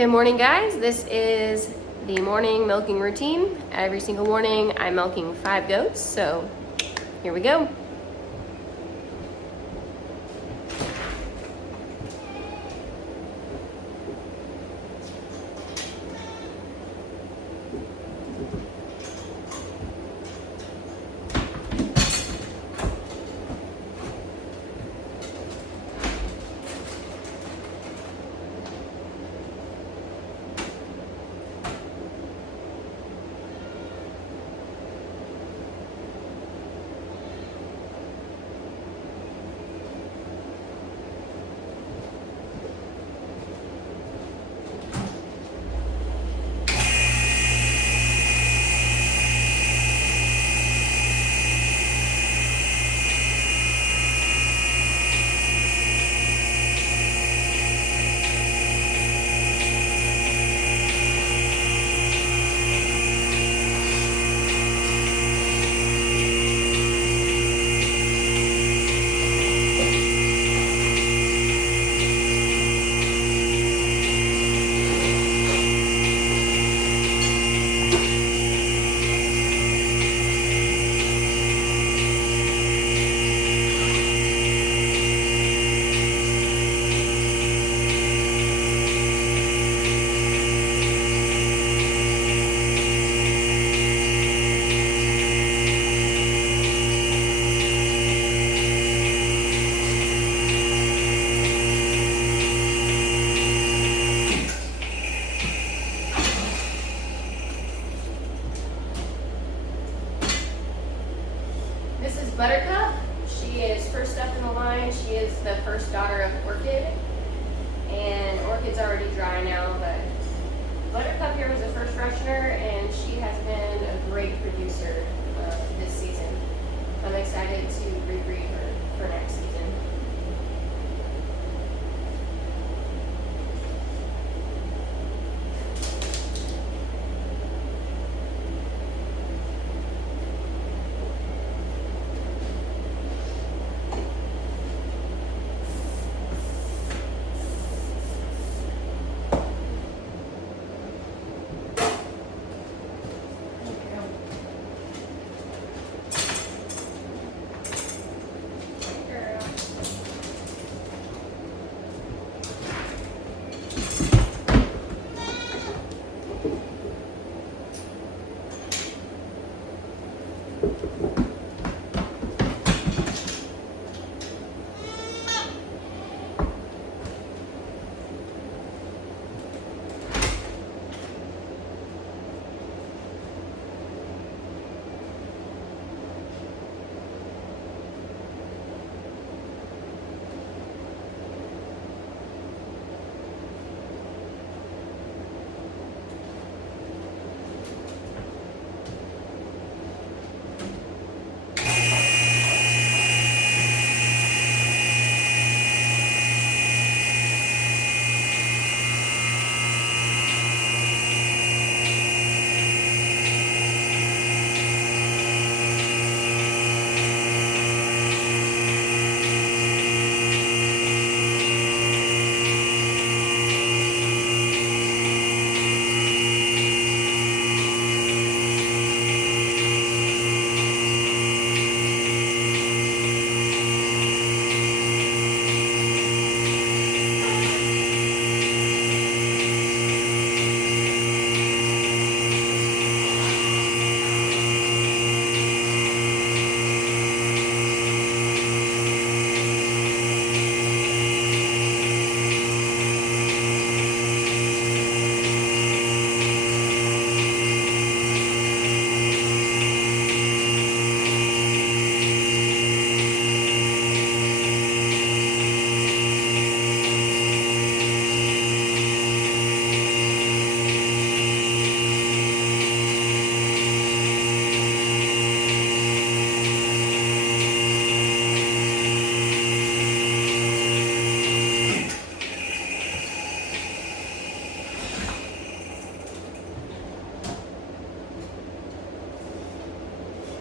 Good morning, guys. This is the morning milking routine. Every single morning I'm milking 5 goats, so here we go. This is Buttercup. She is first up in the line. She is the first daughter of Orchid. And Orchid's already dry now, but Buttercup here was a first freshener, and she has been a great producer this season. I'm excited to rebreed her for next season.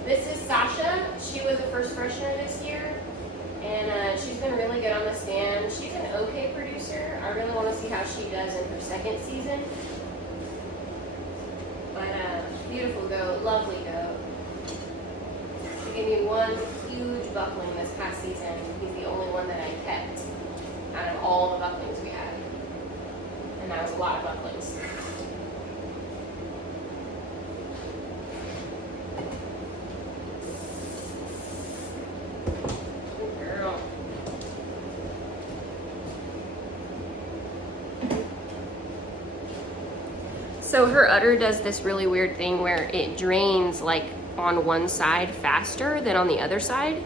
This is Sasha. She was a first freshener this year, and she's been really good on the stand. She's an okay producer. I really want to see how she does in her second season. But beautiful goat, lovely goat. She gave me one huge buckling this past season. He's the only one that I kept out of all the bucklings we had. And that was a lot of bucklings. Good girl. So her udder does this really weird thing where it drains like on one side faster than on the other side,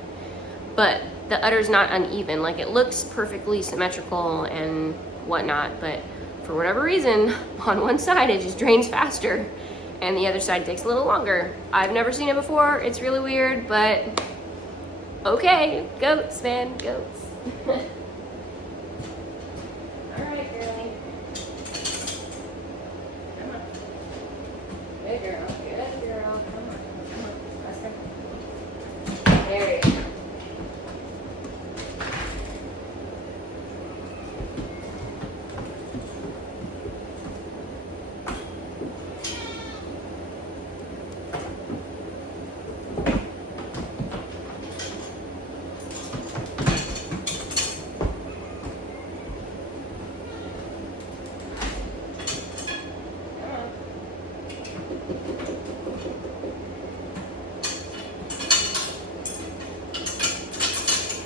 but the udder's not uneven. Like it looks perfectly symmetrical and whatnot, but for whatever reason, on one side it just drains faster and the other side takes a little longer. I've never seen it before. It's really weird, but okay, goats, man, goats. All right, girlie. Come on. Good girl, good girl. Come on, come on. Let's go. There you go.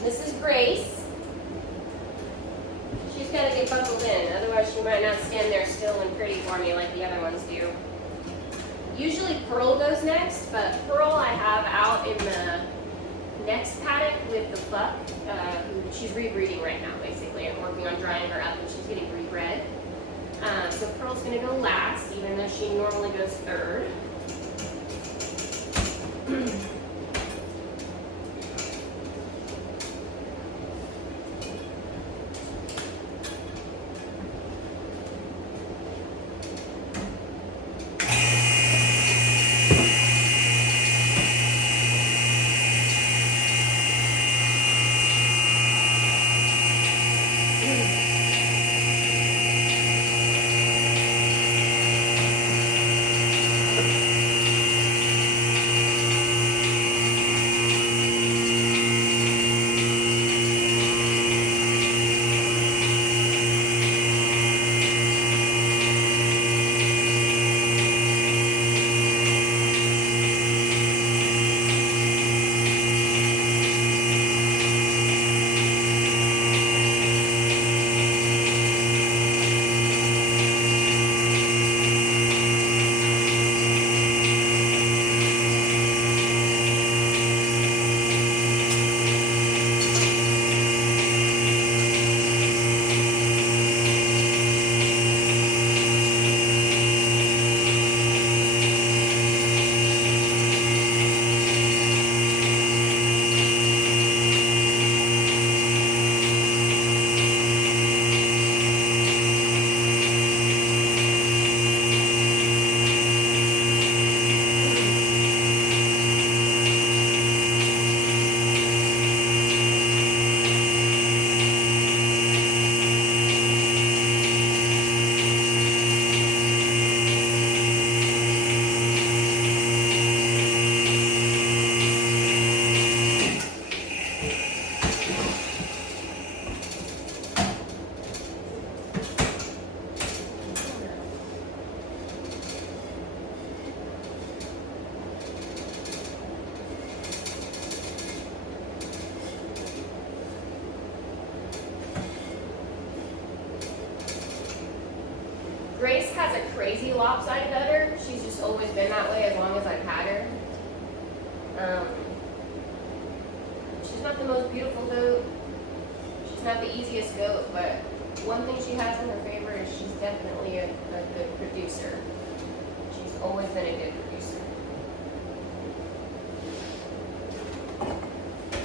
This is Grace. She's got to get buckled in, otherwise she might not stand there still and pretty for me like the other ones do. Usually Pearl goes next, but Pearl I have out in the next paddock with the buck. She's rebreeding right now, basically. I'm working on drying her up and she's getting rebred. So Pearl's going to go last, even though she normally goes third. Grace has a crazy lopsided udder. She's just always been that way as long as I've had her. She's not the most beautiful goat. She's not the easiest goat, but one thing she has in her favor is she's definitely a good producer. She's always been a good producer.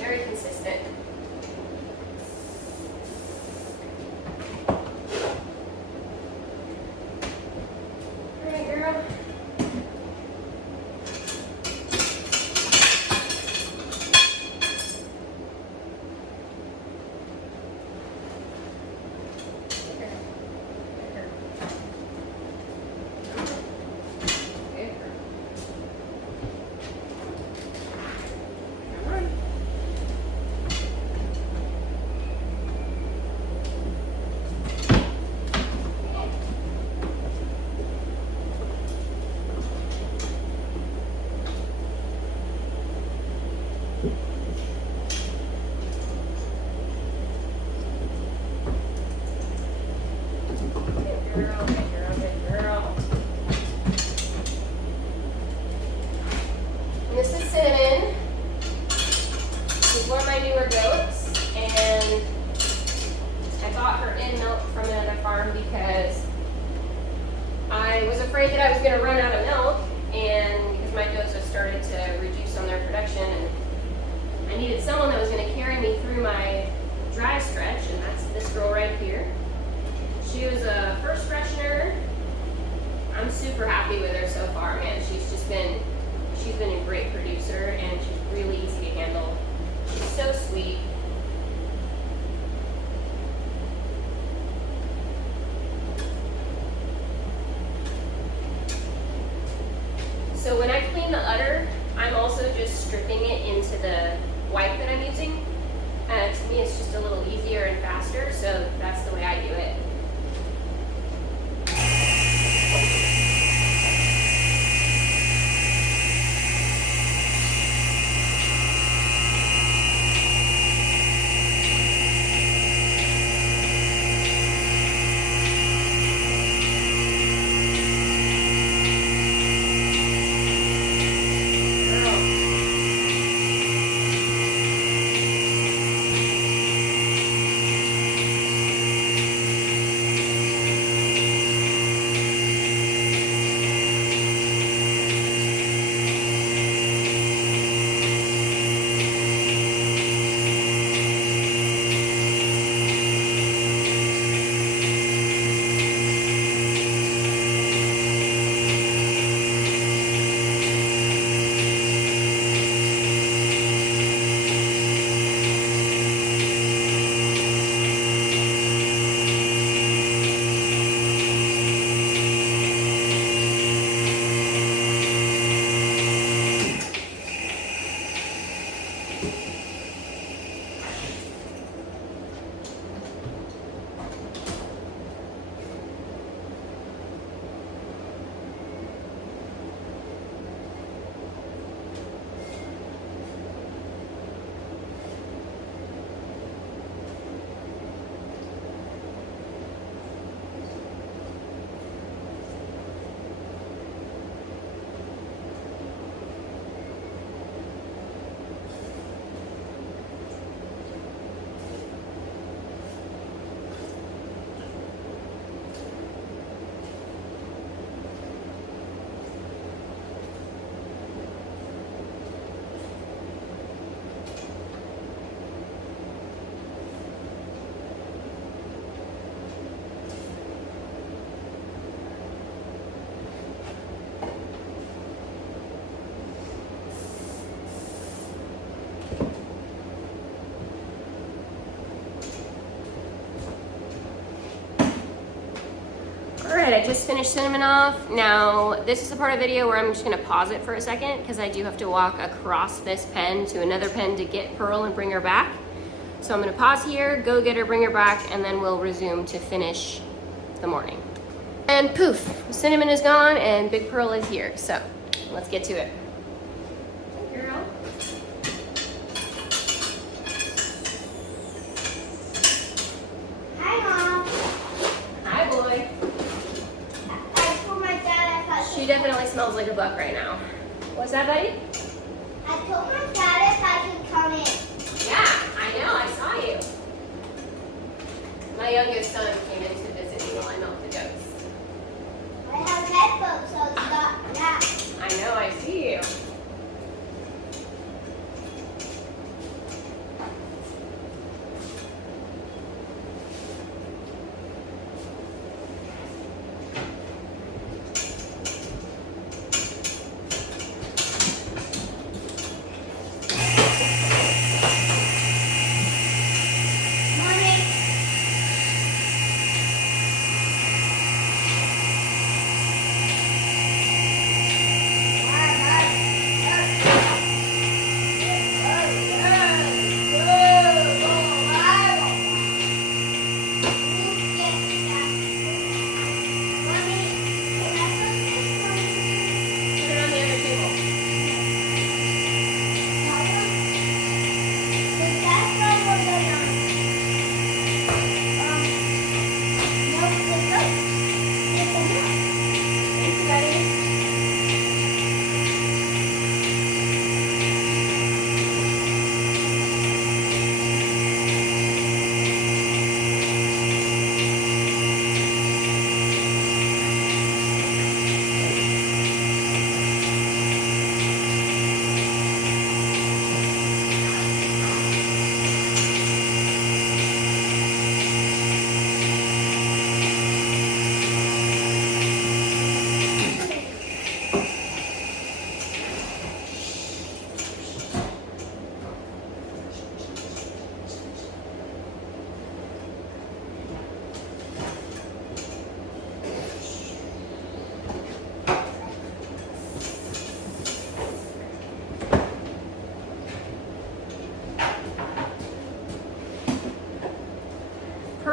Very consistent. Good girl, good girl, good girl. And this is Cinnamon. She's one of my newer goats, and I bought her in milk from another farm because I was afraid that I was going to run out of milk, and because my goats have started to reduce on their production, and I needed someone that was going to carry me through my dry stretch, and that's this girl right here. She was a first freshener. I'm super happy with her so far, man. She's been a great producer, and she's really easy to handle. She's so sweet. So when I clean the udder, I'm also just stripping it into the wipe that I'm using. To me, it's just a little easier and faster, so that's the way I do it. Alright, I just finished Cinnamon off. Now, this is the part of the video where I'm just gonna pause it for a second because I do have to walk across this pen to another pen to get Pearl and bring her back. So I'm gonna pause here, go get her, bring her back, and then we'll resume to finish the morning. And poof, Cinnamon is gone and Big Pearl is here. So let's get to it. Hey, girl. Hi, Mom. Hi, boy. I told my dad if I could. She definitely smells like a buck right now. What's that, buddy? I told my dad if I could come in. Yeah, I know, I saw you. My youngest son came in to visit me while I milked the goats. I have headphones, so it's not that. I know, I see you. Morning.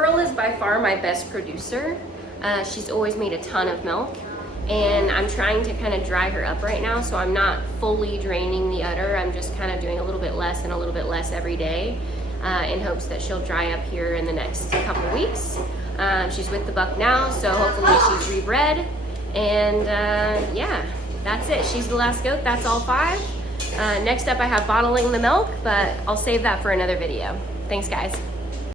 Pearl is by far my best producer. She's always made a ton of milk, and I'm trying to kind of dry her up right now, so I'm not fully draining the udder. I'm just kind of doing a little bit less and a little bit less every day in hopes that she'll dry up here in the next couple weeks. She's with the buck now, so hopefully she's rebred. And yeah, that's it. She's the last goat. That's all 5. Next up, I have bottling the milk, but I'll save that for another video. Thanks, guys.